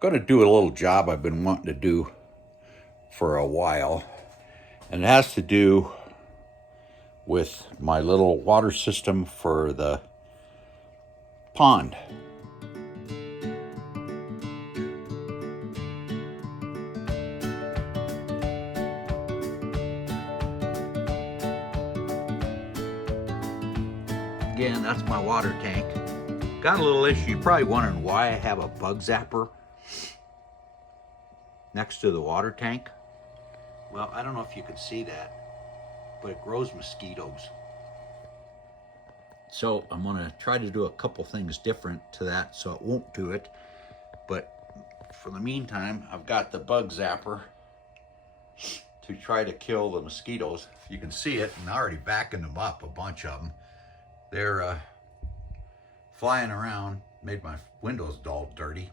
Going to do a little job I've been wanting to do for a while, and it has to do with my little water system for the pond. Again, that's my water tank. Got a little issue. You're probably wondering why I have a bug zapper next to the water tank. Well, I don't know if you can see that, but it grows mosquitoes. So I'm gonna try to do a couple things different to that so it won't do it. But for the meantime, I've got the bug zapper to try to kill the mosquitoes. You can see it, and I'm already backing them up, a bunch of them. They're flying around, made my windows all dirty.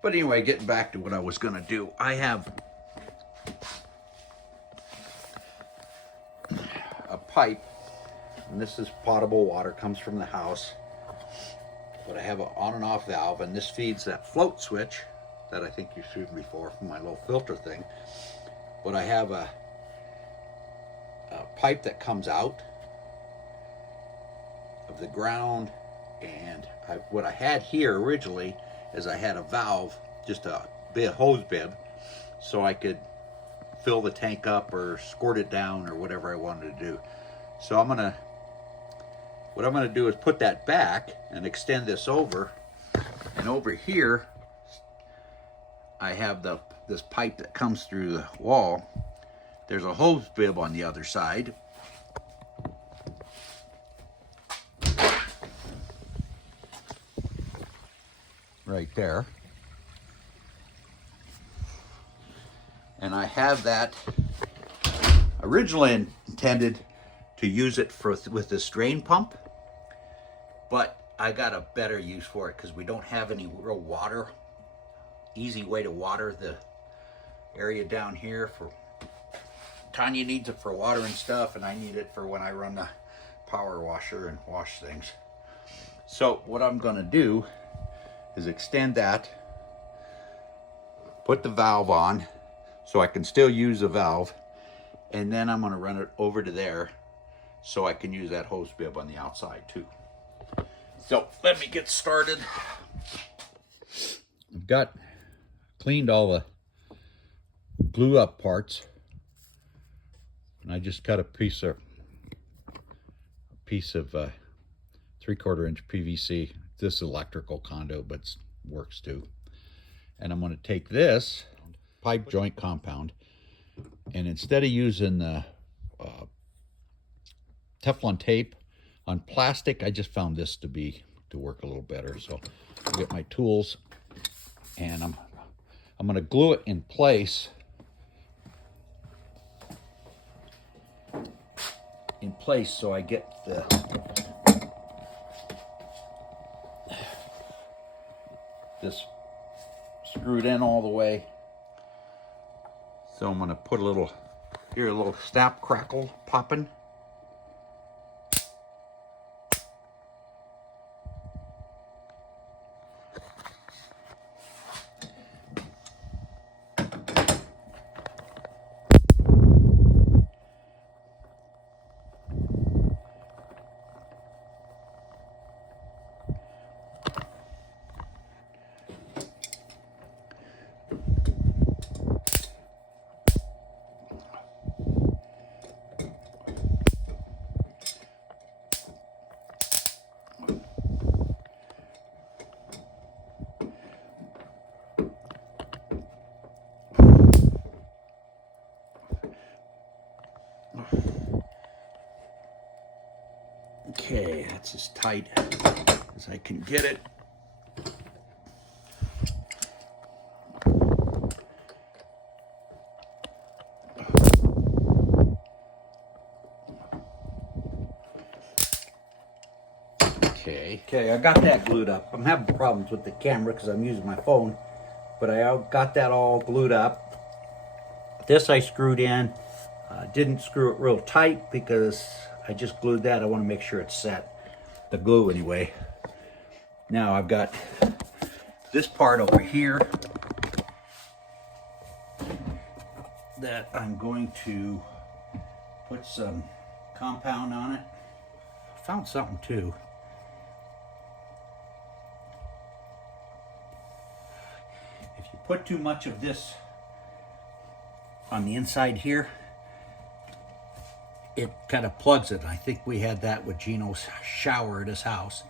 But anyway, getting back to what I was gonna do, I have a pipe, and this is potable water, comes from the house. But I have an on and off valve, and this feeds that float switch that I think you've seen before from my little filter thing. But I have a pipe that comes out of the ground, and what I had here originally is I had a valve, just a hose bib, so I could fill the tank up or squirt it down or whatever I wanted to do. So what I'm gonna do is put that back and extend this over, and over here I have this pipe that comes through the wall. There's a hose bib on the other side. Right there. And I have that originally intended to use it with this drain pump, but I got a better use for it because we don't have any real water. Easy way to water the area down here. For Tanya needs it for water and stuff, and I need it for when I run the power washer and wash things. So what I'm gonna do is extend that, put the valve on so I can still use the valve, and then I'm gonna run it over to there so I can use that hose bib on the outside too. So let me get started. I've cleaned all the glue up parts, and I just cut a piece of 3/4 inch PVC. This is electrical conduit, but it works too. And I'm going to take this pipe joint compound, and instead of using the Teflon tape on plastic, I just found this to work a little better. So I'll get my tools, and I'm going to glue it in place. So I get this screwed in all the way. So I'm going to put a little snap crackle popping. Okay, that's as tight as I can get it. Okay, I got that glued up. I'm having problems with the camera because I'm using my phone, but I got that all glued up. This I screwed in. Didn't screw it real tight because I just glued that. I want to make sure it's set, the glue anyway. Now I've got this part over here that I'm going to put some compound on it. I found something too. If you put too much of this on the inside here, it kind of plugs it. I think we had that with Gino's shower at his house.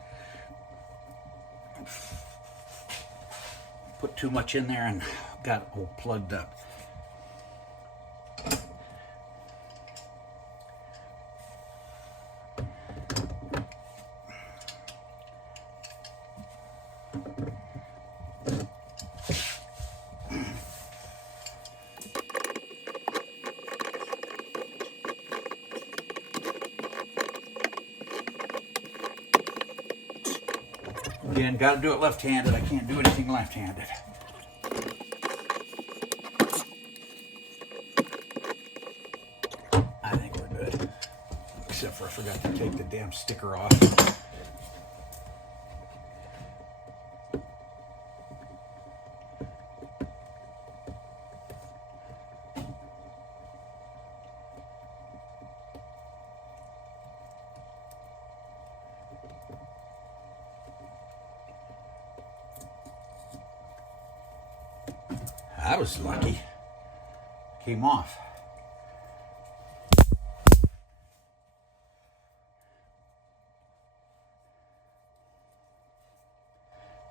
Put too much in there and got it all plugged up. Again, got to do it left-handed. I can't do anything left-handed. I think we're good. Except for I forgot to take the damn sticker off. I was lucky. Came off.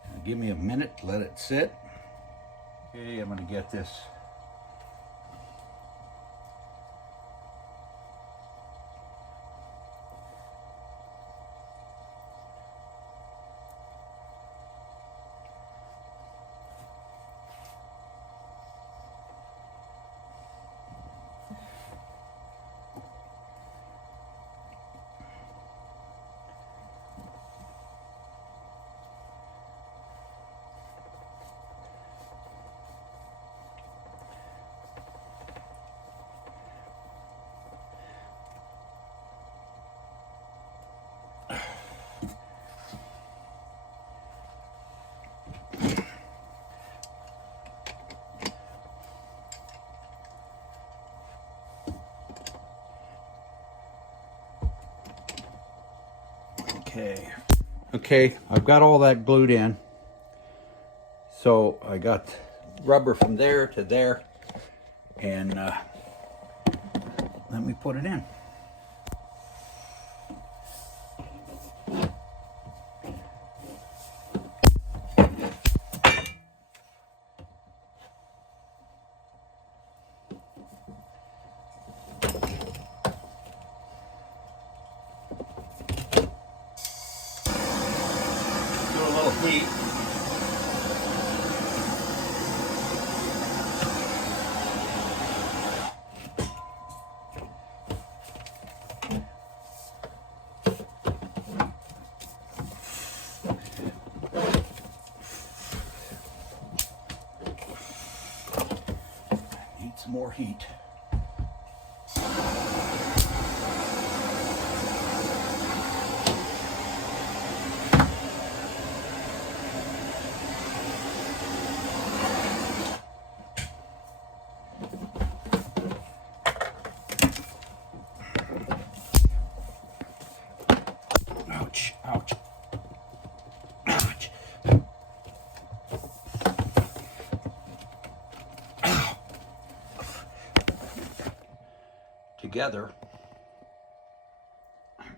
Now give me a minute, let it sit. Okay, I'm going to get this. Okay, I've got all that glued in. So I got rubber from there to there, and let me put it in. Heat. Need some more heat. Ouch, ouch, ouch. Ow. Together,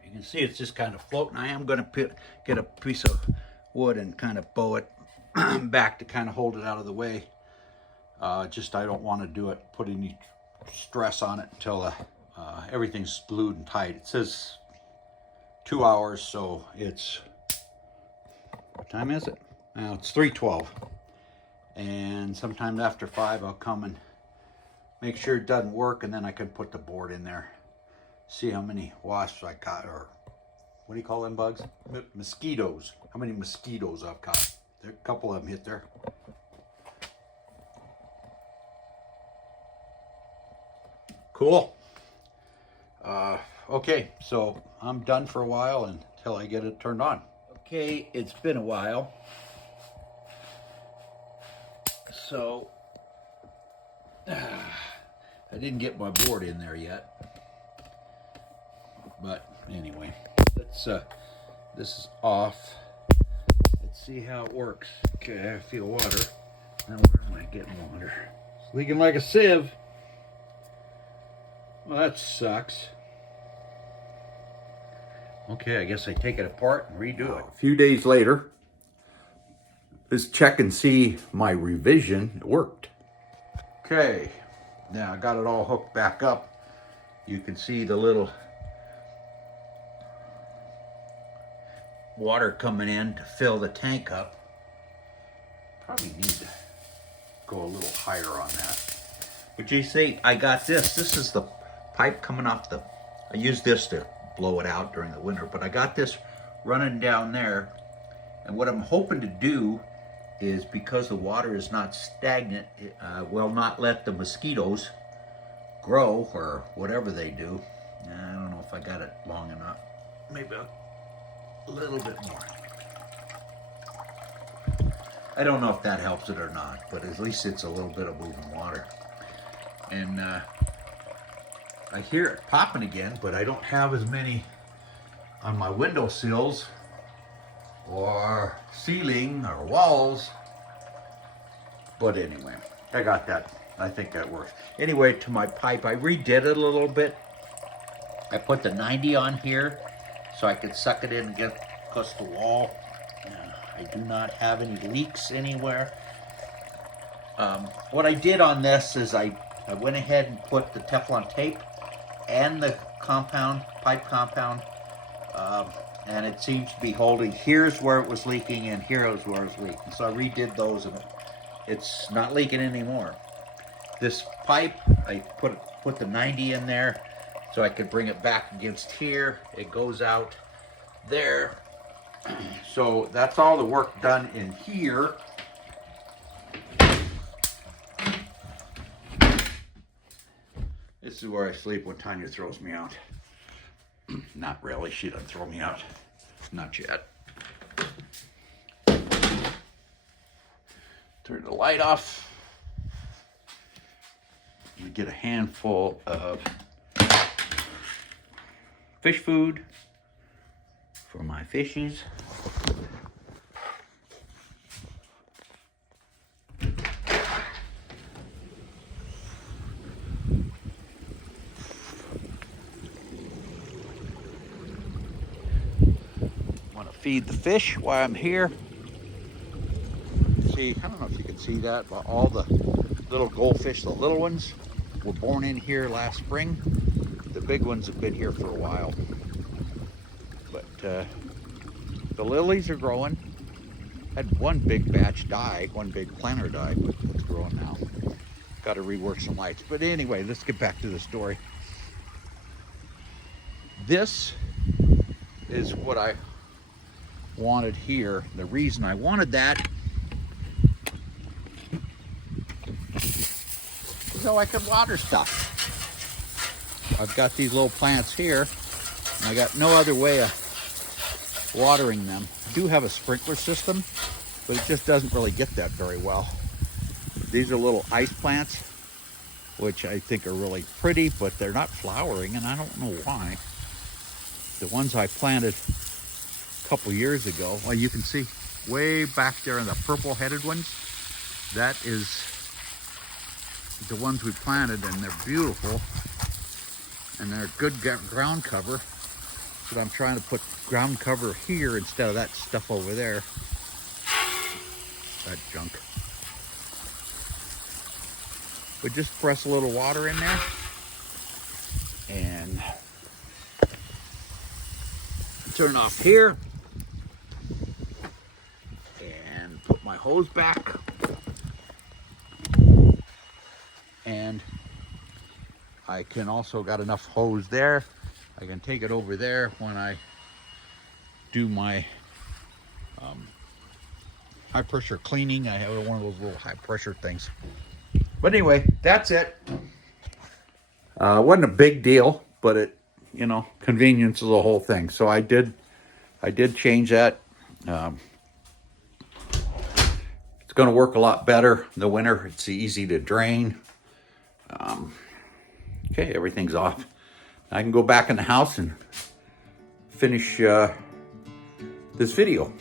you can see it's just kind of floating. I am going to get a piece of wood and kind of bow it back to kind of hold it out of the way. Just I don't want to do it, put any stress on it until everything's glued and tight. It says 2 hours, so it's, what time is it? Now it's 3:12, and sometime after 5 I'll come and make sure it doesn't work, and then I can put the board in there, see how many wasps I caught, or what do you call them bugs? Mosquitoes. How many mosquitoes I've caught. There, a couple of them hit there. Cool. Okay, so I'm done for a while until I get it turned on. Okay, it's been a while. So I didn't get my board in there yet, but anyway, let's this is off. Let's see how it works. Okay, I feel water. Now where am I getting water? It's leaking like a sieve. Well, that sucks. Okay, I guess I take it apart and redo it. A few days later, let's check and see my revision worked. Okay, now I got it all hooked back up. You can see the little water coming in to fill the tank up. Probably need to go a little higher on that. But you see, I got this. This is the pipe coming off the, I use this to blow it out during the winter, but I got this running down there. And what I'm hoping to do is, because the water is not stagnant, will not let the mosquitoes grow or whatever they do. I don't know if I got it long enough. Maybe a little bit more. I don't know if that helps it or not, but at least it's a little bit of moving water. And I hear it popping again, but I don't have as many on my windowsills or ceiling or walls. But anyway, I got that. I think that works. Anyway, to my pipe, I redid it a little bit. I put the 90 on here so I could suck it in and get across the wall. I do not have any leaks anywhere. What I did on this is I went ahead and put the Teflon tape and the compound, pipe compound, and it seems to be holding. Here's where it was leaking and here's where it was leaking. So I redid those and it's not leaking anymore. This pipe, I put the 90 in there so I could bring it back against here. It goes out there. So that's all the work done in here. This is where I sleep when Tanya throws me out. Not really, she doesn't throw me out. Not yet. Turn the light off. We get a handful of fish food for my fishies. Want to feed the fish while I'm here. See, I don't know if you can see that, but all the little goldfish, the little ones, were born in here last spring. The big ones have been here for a while. But the lilies are growing. Had one big batch die, one big planter die, but it's growing now. Got to rework some lights. But anyway, let's get back to the story. This is what I wanted here. The reason I wanted that is so I could water stuff. I've got these little plants here, and I got no other way of watering them. I do have a sprinkler system, but it just doesn't really get that very well. These are little ice plants, which I think are really pretty, but they're not flowering, and I don't know why. The ones I planted a couple years ago, well, you can see way back there in the purple-headed ones, that is the ones we planted, and they're beautiful, and they're good ground cover. But I'm trying to put ground cover here instead of that stuff over there. That junk. But just press a little water in there and turn off here and put my hose back. And I can also got enough hose there. I can take it over there when I do my high pressure cleaning. I have one of those little high pressure things. But anyway, that's it. Wasn't a big deal, but it, you know, convenience is the whole thing. So I did change that. It's going to work a lot better in the winter. It's easy to drain. Okay, everything's off. I can go back in the house and finish this video.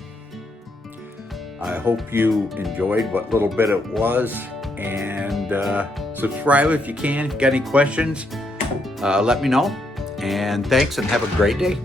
I hope you enjoyed what little bit it was, and subscribe if you can. If you got any questions, let me know. And thanks, and have a great day.